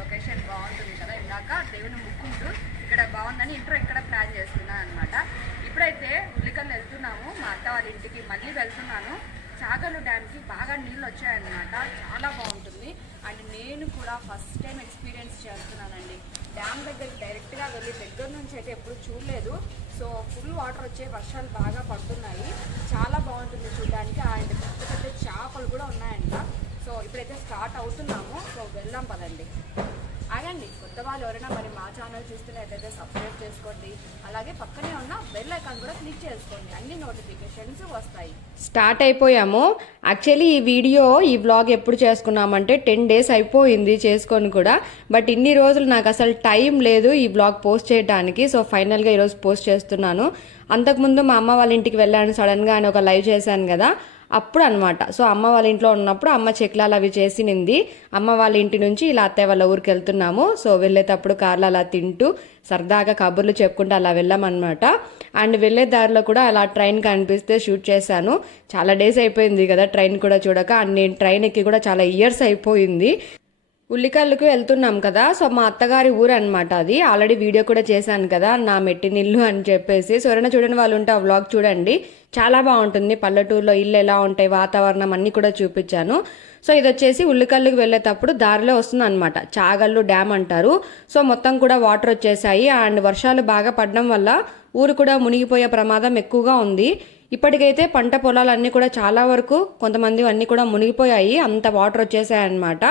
Location బాగుంటుంది కదా. ఇందాక దేవుని ముక్కుంటూ ఇక్కడ బాగుందని ఇంట్రో ఇక్కడ ప్లాన్ చేస్తున్నాను అనమాట. ఇప్పుడైతే ఉల్లికల్లు వెళ్తున్నాము, మా అత్త వాళ్ళ ఇంటికి మళ్ళీ వెళ్తున్నాను. చాగల్లు డ్యామ్కి బాగా నీళ్ళు వచ్చాయన్నమాట, చాలా బాగుంటుంది. అండ్ నేను కూడా ఫస్ట్ టైం ఎక్స్పీరియన్స్ చేస్తున్నానండి. డ్యామ్ దగ్గరికి డైరెక్ట్గా వెళ్ళి దగ్గర నుంచి అయితే ఎప్పుడు చూడలేదు. సో ఫుల్ వాటర్ వచ్చే, వర్షాలు బాగా పడుతున్నాయి, చాలా బాగుంటుంది చూడడానికి. అండ్ పెద్ద పెద్ద చేపలు కూడా ఉన్నాయంట. సో ఇప్పుడైతే స్టార్ట్ అవుతున్నాము. సో వెళ్దాం పదండి. ఆగండి, కొత్త వాళ్ళు ఎవరైనా మరి మా ఛానల్ చూస్తున్నట్టయితే సబ్స్క్రైబ్ చేసుకోండి. అలాగే పక్కనే ఉన్న బెల్ ఐకాన్ కూడా క్లిక్ చేసుకోండి, అన్ని నోటిఫికేషన్స్ వస్తాయి. స్టార్ట్ అయిపోయాము. యాక్చువల్లీ ఈ వ్లాగ్ ఎప్పుడు చేసుకున్నామంటే 10 days అయిపోయింది చేసుకొని కూడా. బట్ ఇన్ని రోజులు నాకు అసలు టైం లేదు ఈ వ్లాగ్ పోస్ట్ చేయడానికి. సో ఫైనల్గా ఈరోజు పోస్ట్ చేస్తున్నాను. అంతకుముందు మా అమ్మ వాళ్ళ ఇంటికి వెళ్ళాను సడన్గా అని ఒక లైవ్ చేశాను కదా, అప్పుడు అనమాట. సో అమ్మ వాళ్ళ ఇంట్లో ఉన్నప్పుడు అమ్మ చెక్లాలు అవి చేసినింది. అమ్మ వాళ్ళ ఇంటి నుంచి ఇలా అత్తయ్య వాళ్ళ ఊరికి వెళ్తున్నాము. సో వెళ్ళేటప్పుడు కార్లో అలా తింటూ సరదాగా కబుర్లు చెప్పుకుంటూ అలా వెళ్ళామన్నమాట. అండ్ వెళ్ళే దారిలో కూడా అలా ట్రైన్ కనిపిస్తే షూట్ చేశాను. చాలా డేస్ అయిపోయింది కదా ట్రైన్ కూడా చూడక. అండ్ నేను ట్రైన్ ఎక్కి కూడా చాలా ఇయర్స్ అయిపోయింది. ఉల్లికల్లుకు వెళ్తున్నాం కదా. సో మా అత్తగారి ఊరు అనమాట అది. ఆల్రెడీ వీడియో కూడా చేశాను కదా, నా మెట్టినిల్లు అని చెప్పేసి. సో ఎవరైనా చూడని వాళ్ళు ఉంటే ఆ వ్లాగ్ చూడండి, చాలా బాగుంటుంది. పల్లెటూరులో ఇల్లు ఎలా ఉంటాయి, వాతావరణం అన్నీ కూడా చూపించాను. సో ఇది వచ్చేసి ఉల్లికల్లుకి వెళ్ళేటప్పుడు దారిలో వస్తుంది అనమాట, చాగల్లు డ్యామ్ అంటారు. సో మొత్తం కూడా వాటర్ వచ్చేసాయి. అండ్ వర్షాలు బాగా పడడం వల్ల ఊరు కూడా మునిగిపోయే ప్రమాదం ఎక్కువగా ఉంది. ఇప్పటికైతే పంట పొలాలన్నీ కూడా చాలా వరకు కొంతమంది అన్నీ కూడా మునిగిపోయాయి, అంత వాటర్ వచ్చేసాయి అనమాట.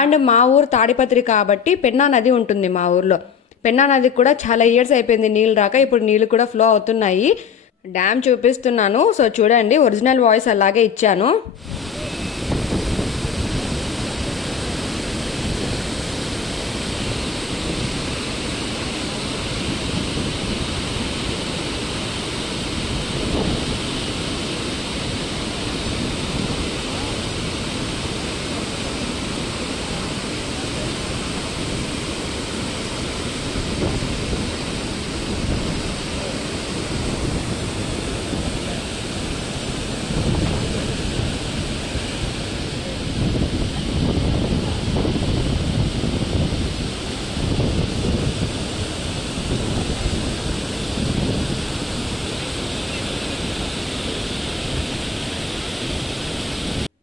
అండ్ మా ఊరు తాడిపత్రి కాబట్టి పెన్నా నది ఉంటుంది మా ఊర్లో. పెన్నా నదికి కూడా చాలా ఇయర్స్ అయిపోయింది నీళ్ళు రాక, ఇప్పుడు నీళ్ళు కూడా ఫ్లో అవుతున్నాయి. డ్యామ్ చూపిస్తున్నాను. సో చూడండి, ఒరిజినల్ వాయిస్ అలాగే ఇచ్చాను.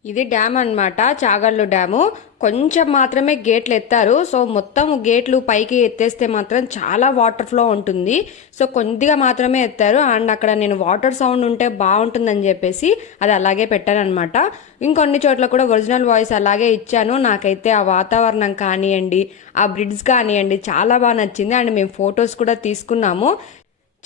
ఇది డ్యామ్ అనమాట, చాగల్లు డ్యాము. కొంచెం మాత్రమే గేట్లు ఎత్తారు. సో మొత్తం గేట్లు పైకి ఎత్తేస్తే మాత్రం చాలా వాటర్ ఫ్లో ఉంటుంది. సో కొద్దిగా మాత్రమే ఎత్తారు. అండ్ అక్కడ నేను వాటర్ సౌండ్ ఉంటే బాగుంటుందని చెప్పేసి అది అలాగే పెట్టాను అనమాట. ఇంకొన్ని చోట్ల కూడా ఒరిజినల్ వాయిస్ అలాగే ఇచ్చాను. నాకైతే ఆ వాతావరణం కానివ్వండి, ఆ బ్రిడ్జ్ కానివ్వండి చాలా బాగా నచ్చింది. అండ్ మేము ఫొటోస్ కూడా తీసుకున్నాము.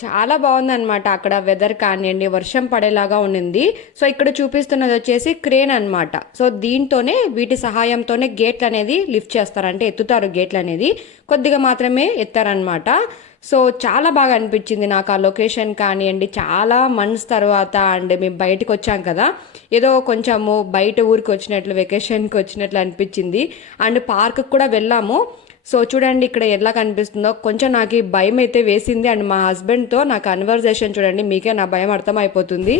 చాలా బాగుందన్నమాట అక్కడ వెదర్ కానివ్వండి, వర్షం పడేలాగా ఉండింది. సో ఇక్కడ చూపిస్తున్నది వచ్చేసి క్రేన్ అనమాట. సో దీంతోనే వీటి సహాయంతోనే గేట్లు అనేది లిఫ్ట్ చేస్తారు, అంటే ఎత్తుతారు గేట్లు అనేది. కొద్దిగా మాత్రమే ఎత్తారనమాట. సో చాలా బాగా అనిపించింది నాకు ఆ లొకేషన్ కానివ్వండి. చాలా మంత్స్ తర్వాత అండ్ మేము బయటకు వచ్చాం కదా, ఏదో కొంచెము బయట ఊరికి వచ్చినట్లు, వెకేషన్కి వచ్చినట్లు అనిపించింది. అండ్ పార్క్కి కూడా వెళ్ళాము. సో చూడండి ఇక్కడ ఎలా కనిపిస్తుందో. కొంచెం నాకు భయం అయితే వేసింది. అండ్ మా హస్బెండ్తో నా కన్వర్జేషన్ చూడండి, మీకే నా భయం అర్థం అయిపోతుంది.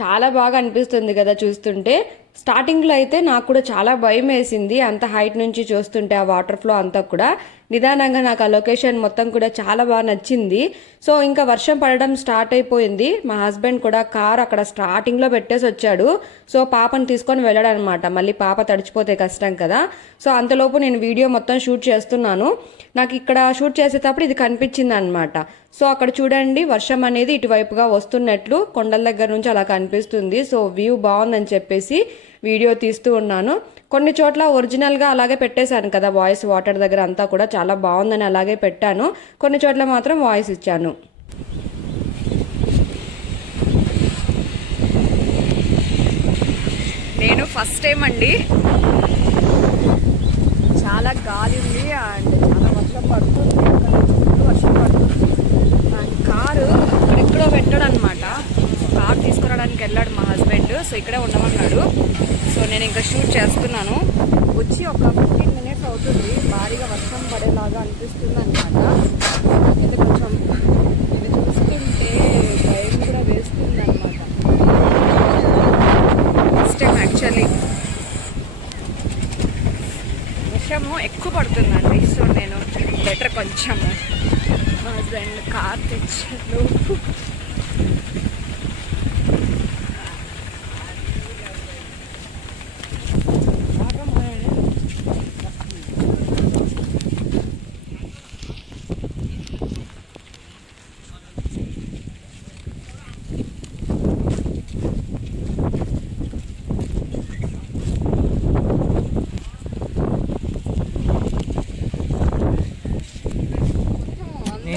చాలా బాగా అనిపిస్తుంది కదా చూస్తుంటే. స్టార్టింగ్లో అయితే నాకు కూడా చాలా భయం వేసింది, అంత హైట్ నుంచి చూస్తుంటే ఆ వాటర్ ఫ్లో అంతా కూడా. నిదానంగా నాకు ఆ లొకేషన్ మొత్తం కూడా చాలా బాగా నచ్చింది. సో ఇంకా వర్షం పడడం స్టార్ట్ అయిపోయింది. మా హస్బెండ్ కూడా కార్ అక్కడ స్టార్టింగ్లో పెట్టేసి వచ్చాడు. సో పాపను తీసుకొని వెళ్ళాడు అనమాట. మళ్ళీ పాప తడిచిపోతే కష్టం కదా. సో అంతలోపు నేను వీడియో మొత్తం షూట్ చేస్తున్నాను. నాకు ఇక్కడ షూట్ చేసేటప్పుడు ఇది కనిపించింది అనమాట. సో అక్కడ చూడండి వర్షం అనేది ఇటువైపుగా వస్తున్నట్లు కొండల దగ్గర నుంచి అలా కనిపిస్తుంది. సో వ్యూ బాగుందని చెప్పేసి వీడియో తీస్తూ ఉన్నాను. కొన్ని చోట్ల ఒరిజినల్గా అలాగే పెట్టేశాను కదా వాయిస్, వాటర్ దగ్గర అంతా కూడా చాలా బాగుందని అలాగే పెట్టాను. కొన్ని చోట్ల మాత్రం వాయిస్ ఇచ్చాను. నేను ఫస్ట్ టైం అండి, చాలా గాలి ఉంది అండ్ చాలా వర్షం పడుతుంది, వర్షం పడుతుంది. అండ్ కారు అక్కడెక్కడో పెట్టాడు అనమాట. కార్ తీసుకురావడానికి వెళ్ళాడు మా హస్బెండ్. సో ఇక్కడే ఉండమన్నాడు. సో నేను ఇంకా షూట్ చేస్తున్నాను. వచ్చి ఒక 15 minutes అవుతుంది. భారీగా వర్షం పడేలాగా అనిపిస్తుంది అనమాట. అయితే కొంచెం ఇది చూస్తుంటే భయం కూడా వేస్తుంది అనమాట. ఫస్ట్ టైం యాక్చువల్లీ వర్షము ఎక్కువ పడుతుందండి. సో నేను బెటర్ కొంచెము మా హస్బెండ్ కార్ తెచ్చాడు.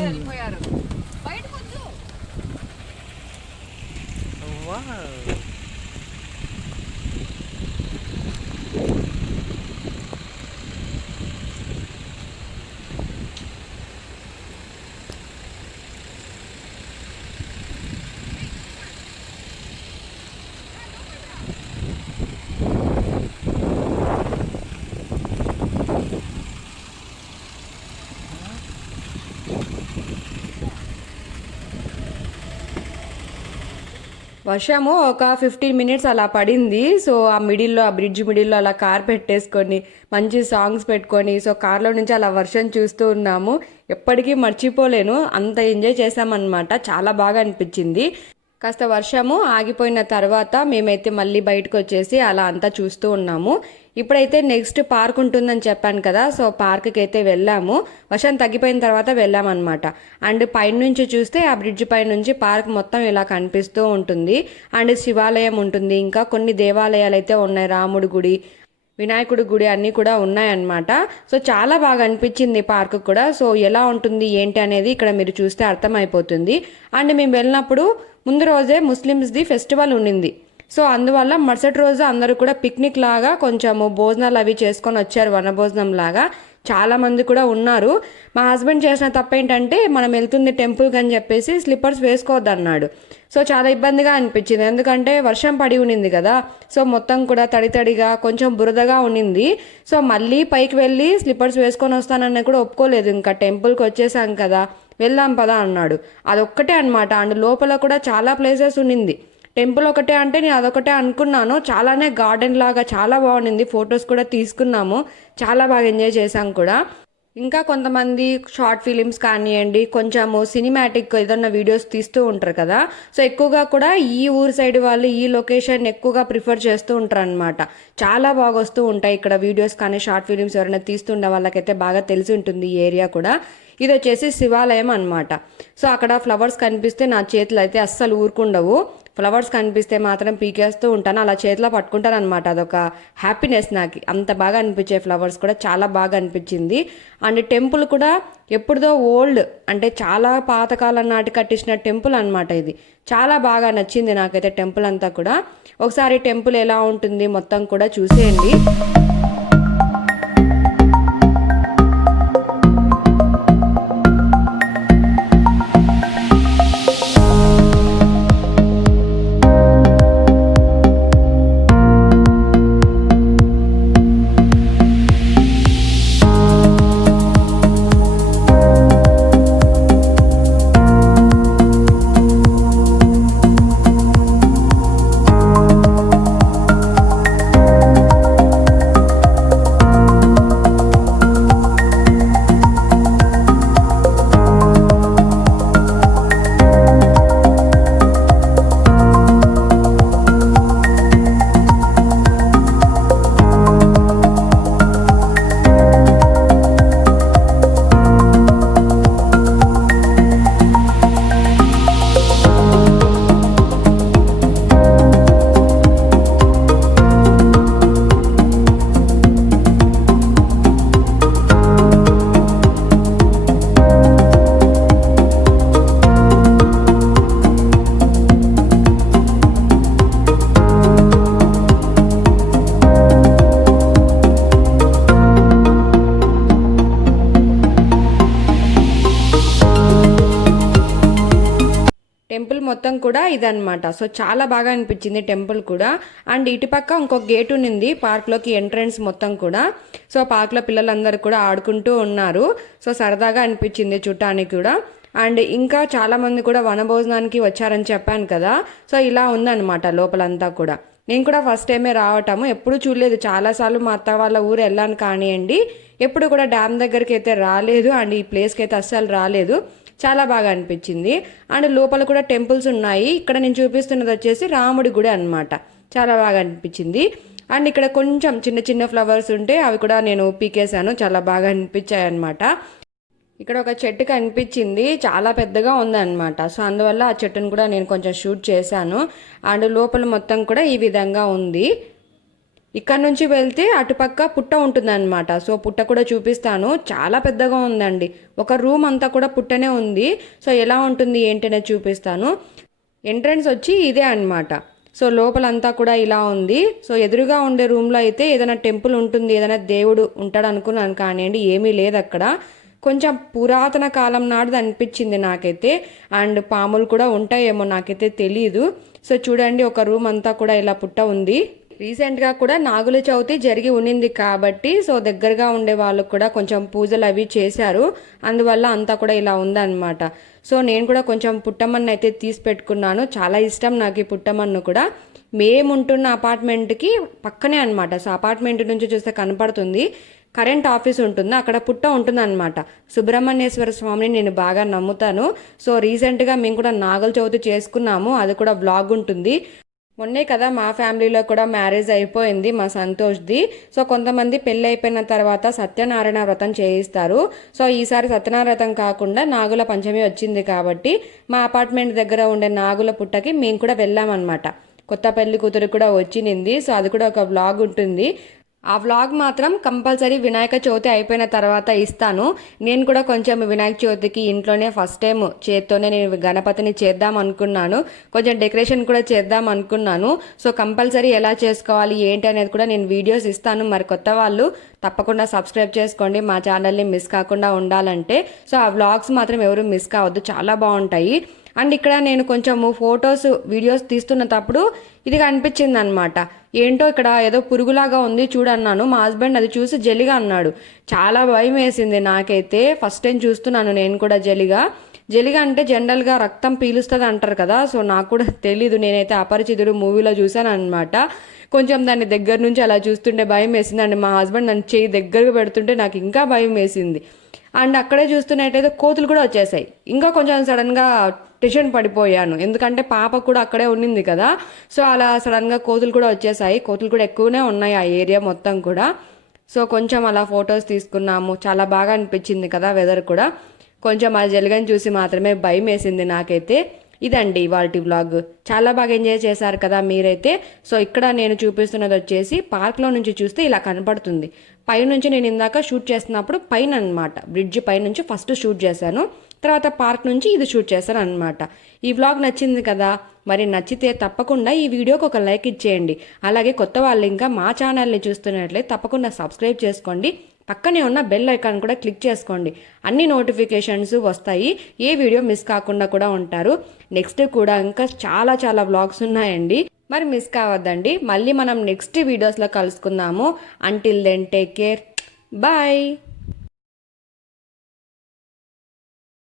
వెళ్ళిపోయారు బయటకు వద్దు. వర్షము ఒక 15 minutes అలా పడింది. సో ఆ మిడిల్లో, ఆ బ్రిడ్జ్ మిడిల్లో అలా కార్ పెట్టేసుకొని మంచి సాంగ్స్ పెట్టుకొని సో కార్లో నుంచి అలా వర్షం చూస్తూ ఉన్నాము. ఎప్పటికీ మర్చిపోలేను, అంత ఎంజాయ్ చేసామన్నమాట. చాలా బాగా అనిపించింది. కాస్త వర్షము ఆగిపోయిన తర్వాత మేమైతే మళ్ళీ బయటకు వచ్చేసి అలా అంతా చూస్తూ ఉన్నాము. ఇప్పుడైతే నెక్స్ట్ పార్క్ ఉంటుందని చెప్పాను కదా. సో పార్క్కి అయితే వెళ్ళాము. వర్షం తగ్గిపోయిన తర్వాత వెళ్ళామన్నమాట. అండ్ పైనుంచి చూస్తే ఆ బ్రిడ్జ్ పై నుంచి పార్క్ మొత్తం ఇలా కనిపిస్తూ ఉంటుంది. అండ్ శివాలయం ఉంటుంది, ఇంకా కొన్ని దేవాలయాలు అయితే ఉన్నాయి, రాముడి గుడి, వినాయకుడి గుడి అన్నీ కూడా ఉన్నాయన్నమాట. సో చాలా బాగా అనిపించింది పార్క్ కూడా. సో ఎలా ఉంటుంది ఏంటి అనేది ఇక్కడ మీరు చూస్తే అర్థమైపోతుంది. అండ్ మేము వెళ్ళినప్పుడు ముందు రోజే ముస్లిమ్స్ది ఫెస్టివల్ ఉండింది. సో అందువల్ల మరుసటి రోజు అందరూ కూడా పిక్నిక్ లాగా కొంచెము భోజనాలు అవి చేసుకొని వచ్చారు, వనభోజనం లాగా. చాలామంది కూడా ఉన్నారు. మా హస్బెండ్ చేసిన తప్పేంటంటే మనం వెళ్తుంది టెంపుల్కి అని చెప్పేసి స్లిప్పర్స్ వేసుకోవద్దు అన్నాడు. సో చాలా ఇబ్బందిగా అనిపించింది, ఎందుకంటే వర్షం పడి ఉండింది కదా. సో మొత్తం కూడా తడితడిగా కొంచెం బురదగా ఉండింది. సో మళ్ళీ పైకి వెళ్ళి స్లిప్పర్స్ వేసుకొని వస్తానన్నా కూడా ఒప్పుకోలేదు. ఇంకా టెంపుల్కి వచ్చేసాం కదా, వెళ్దాం పదా అన్నాడు. అదొక్కటే అనమాట. అండ్ లోపల కూడా చాలా ప్లేసెస్ ఉండింది. టెంపుల్ ఒకటే అంటే నేను అదొకటే అనుకున్నాను. చాలానే గార్డెన్ లాగా చాలా బాగుండింది. ఫొటోస్ కూడా తీసుకున్నాము, చాలా బాగా ఎంజాయ్ చేసాం కూడా. ఇంకా కొంతమంది షార్ట్ ఫిలిమ్స్ కానివ్వండి, కొంచెము సినిమాటిక్ ఏదన్నా వీడియోస్ తీస్తూ ఉంటారు కదా. సో ఎక్కువగా కూడా ఈ ఊరు సైడ్ వాళ్ళు ఈ లొకేషన్ ఎక్కువగా ప్రిఫర్ చేస్తూ ఉంటారు అనమాట. చాలా బాగా వస్తూ ఉంటాయి ఇక్కడ వీడియోస్ కానీ షార్ట్ ఫిలిమ్స్ ఎవరైనా తీస్తుండే వాళ్ళకైతే బాగా తెలిసి ఉంటుంది ఈ ఏరియా కూడా. ఇది వచ్చేసి శివాలయం అనమాట. సో అక్కడ ఫ్లవర్స్ కనిపిస్తే నా చేతులు అయితే అస్సలు ఊరుకుండవు. ఫ్లవర్స్ కనిపిస్తే మాత్రం పీకేస్తూ ఉంటాను, అలా చేతిలో పట్టుకుంటాను అనమాట. అదొక హ్యాపీనెస్ నాకు. అంత బాగా అనిపించే ఫ్లవర్స్ కూడా చాలా బాగా అనిపించింది. అండ్ టెంపుల్ కూడా ఎప్పుడుదో ఓల్డ్, అంటే చాలా పాతకాలం నాటి కట్టించిన టెంపుల్ అనమాట. ఇది చాలా బాగా నచ్చింది నాకైతే టెంపుల్ అంతా కూడా. ఒకసారి టెంపుల్ ఎలా ఉంటుంది మొత్తం కూడా చూసేయండి. మొత్తం కూడా ఇదన్నమాట. సో చాలా బాగా అనిపించింది టెంపుల్ కూడా. అండ్ ఇటుపక్క ఇంకొక గేట్ ఉన్నింది పార్క్లోకి ఎంట్రన్స్ మొత్తం కూడా. సో పార్క్లో పిల్లలందరూ కూడా ఆడుకుంటూ ఉన్నారు. సో సరదాగా అనిపించింది చూడటానికి కూడా. అండ్ ఇంకా చాలామంది కూడా వనభోజనానికి వచ్చారని చెప్పాను కదా. సో ఇలా ఉందన్నమాట లోపలంతా కూడా. నేను కూడా ఫస్ట్ టైమే రావటము, ఎప్పుడు చూడలేదు. చాలాసార్లు మా అత్త వాళ్ళ ఊరు వెళ్ళాను కానివ్వండి, ఎప్పుడు కూడా డ్యామ్ దగ్గరికి అయితే రాలేదు. అండ్ ఈ ప్లేస్కి అయితే అస్సలు రాలేదు. చాలా బాగా అనిపించింది. అండ్ లోపల కూడా టెంపుల్స్ ఉన్నాయి. ఇక్కడ నేను చూపిస్తున్నది వచ్చేసి రాముడి గుడి అనమాట. చాలా బాగా అనిపించింది. అండ్ ఇక్కడ కొంచెం చిన్న చిన్న ఫ్లవర్స్ ఉంటే అవి కూడా నేను పీకేశాను. చాలా బాగా అనిపించాయి అనమాట. ఇక్కడ ఒక చెట్టు కనిపించింది, చాలా పెద్దగా ఉందన్నమాట. సో అందువల్ల ఆ చెట్టును కూడా నేను కొంచెం షూట్ చేశాను. అండ్ లోపల మొత్తం కూడా ఈ విధంగా ఉంది. ఇక్కడ నుంచి వెళ్తే అటుపక్క పుట్ట ఉంటుందన్నమాట. సో పుట్ట కూడా చూపిస్తాను. చాలా పెద్దగా ఉందండి. ఒక రూమ్ అంతా కూడా పుట్టనే ఉంది. సో ఎలా ఉంటుంది ఏంటనే చూపిస్తాను. ఎంట్రన్స్ వచ్చి ఇదే అనమాట. సో లోపలంతా కూడా ఇలా ఉంది. సో ఎదురుగా ఉండే రూమ్లో అయితే ఏదైనా టెంపుల్ ఉంటుంది, ఏదైనా దేవుడు ఉంటాడు అనుకున్నాను కానివ్వండి, ఏమీ లేదు అక్కడ. కొంచెం పురాతన కాలం నాడుది అనిపించింది నాకైతే. అండ్ పాములు కూడా ఉంటాయేమో, నాకైతే తెలీదు. సో చూడండి, ఒక రూమ్ అంతా కూడా ఇలా పుట్ట ఉంది. రీసెంట్గా కూడా నాగుల చవితి జరిగి ఉన్నింది కాబట్టి సో దగ్గరగా ఉండే వాళ్ళకు కూడా కొంచెం పూజలు అవి చేశారు. అందువల్ల అంతా కూడా ఇలా ఉందన్నమాట. సో నేను కూడా కొంచెం పుట్టమన్ను అయితే తీసి పెట్టుకున్నాను. చాలా ఇష్టం నాకు ఈ పుట్టమన్ను కూడా. మేముంటున్న అపార్ట్మెంట్కి పక్కనే అనమాట. సో అపార్ట్మెంట్ నుంచి చూస్తే కనపడుతుంది, కరెంట్ ఆఫీస్ ఉంటుంది, అక్కడ పుట్ట ఉంటుంది అనమాట. సుబ్రహ్మణ్యేశ్వర స్వామిని నేను బాగా నమ్ముతాను. సో రీసెంట్గా మేము కూడా నాగుల చవితి చేసుకున్నాము, అది కూడా వ్లాగ్ ఉంటుంది. మొన్నే కదా మా ఫ్యామిలీలో కూడా మ్యారేజ్ అయిపోయింది, మా సంతోష్ది. సో కొంతమంది పెళ్ళి అయిపోయిన తర్వాత సత్యనారాయణ వ్రతం చేయిస్తారు. సో ఈసారి సత్యనారాయణ వ్రతం కాకుండా నాగుల పంచమి వచ్చింది కాబట్టి మా అపార్ట్మెంట్ దగ్గర ఉండే నాగుల పుట్టకి మేము కూడా వెళ్ళామన్నమాట. కొత్త పెళ్లి కూతురు కూడా వచ్చింది. సో అది కూడా ఒక వ్లాగ్ ఉంటుంది. ఆ వ్లాగ్ మాత్రం కంపల్సరీ వినాయక చవితి అయిపోయిన తర్వాత ఇస్తాను. నేను కూడా కొంచెం వినాయక చవితికి ఇంట్లోనే ఫస్ట్ టైం చేత్తోనే నేను గణపతిని చేద్దాం అనుకున్నాను. కొంచెం డెకరేషన్ కూడా చేద్దాం అనుకున్నాను. సో కంపల్సరీ ఎలా చేసుకోవాలి ఏంటి అనేది కూడా నేను వీడియోస్ ఇస్తాను. మరి కొత్త వాళ్ళు తప్పకుండా సబ్స్క్రైబ్ చేసుకోండి మా ఛానల్ని మిస్ కాకుండా ఉండాలంటే. సో ఆ వ్లాగ్స్ మాత్రం ఎవరు మిస్ కావద్దు, చాలా బాగుంటాయి. అండ్ ఇక్కడ నేను కొంచెము ఫొటోస్ వీడియోస్ తీస్తున్నప్పుడు ఇది కనిపించింది అనమాట. ఏంటో ఇక్కడ ఏదో పురుగులాగా ఉంది చూడన్నాను. మా హస్బెండ్ అది చూసి జలిగా అన్నాడు. చాలా భయం వేసింది నాకైతే. ఫస్ట్ టైం చూస్తున్నాను నేను కూడా జలిగా అంటే జనరల్గా రక్తం పీలుస్తుంది అంటారు కదా. సో నాకు కూడా తెలీదు, నేనైతే అపరిచితుడు మూవీలో చూసాను అనమాట. కొంచెం దాన్ని దగ్గర నుంచి అలా చూస్తుంటే భయం వేసింది. అండ్ మా హస్బెండ్ నన్ను చేయి దగ్గరకు పెడుతుంటే నాకు ఇంకా భయం వేసింది. అండ్ అక్కడే చూస్తున్నట్టయితే కోతులు కూడా వచ్చేసాయి. ఇంకా కొంచెం సడన్గా టెన్షన్ పడిపోయాను, ఎందుకంటే పాప కూడా అక్కడే ఉన్నింది కదా. సో అలా సడన్గా కోతులు కూడా వచ్చేసాయి. కోతులు కూడా ఎక్కువనే ఉన్నాయి ఆ ఏరియా మొత్తం కూడా. సో కొంచెం అలా ఫొటోస్ తీసుకున్నాము. చాలా బాగా అనిపించింది కదా వెదర్ కూడా. కొంచెం ఆ జలగని చూసి మాత్రమే భయం వేసింది నాకైతే. ఇదండి ఇవాల్టి వ్లాగ్. చాలా బాగా ఎంజాయ్ చేశారు కదా మీరైతే. సో ఇక్కడ నేను చూపిస్తున్నది వచ్చేసి పార్క్లో నుంచి చూస్తే ఇలా కనపడుతుంది. పైనుంచి నేను ఇందాక షూట్ చేస్తున్నప్పుడు పైన అనమాట, బ్రిడ్జ్ పైనుంచి ఫస్ట్ షూట్ చేశాను, తర్వాత పార్క్ నుంచి ఇది షూట్ చేశాను అనమాట. ఈ వ్లాగ్ నచ్చింది కదా. మరి నచ్చితే తప్పకుండా ఈ వీడియోకి ఒక లైక్ ఇచ్చేయండి. అలాగే కొత్త వాళ్ళు ఇంకా మా ఛానల్ని చూస్తున్నట్లయితే తప్పకుండా సబ్స్క్రైబ్ చేసుకోండి. పక్కనే ఉన్న బెల్ ఐకాన్ కూడా క్లిక్ చేసుకోండి. అన్ని నోటిఫికేషన్స్ వస్తాయి, ఏ వీడియో మిస్ కాకుండా కూడా ఉంటారు. నెక్స్ట్ కూడా ఇంకా చాలా వ్లాగ్స్ ఉన్నాయండి, మరి మిస్ కావద్దండి. మళ్ళీ మనం నెక్స్ట్ వీడియోస్లో కలుసుకుందాము. Until then take care, bye.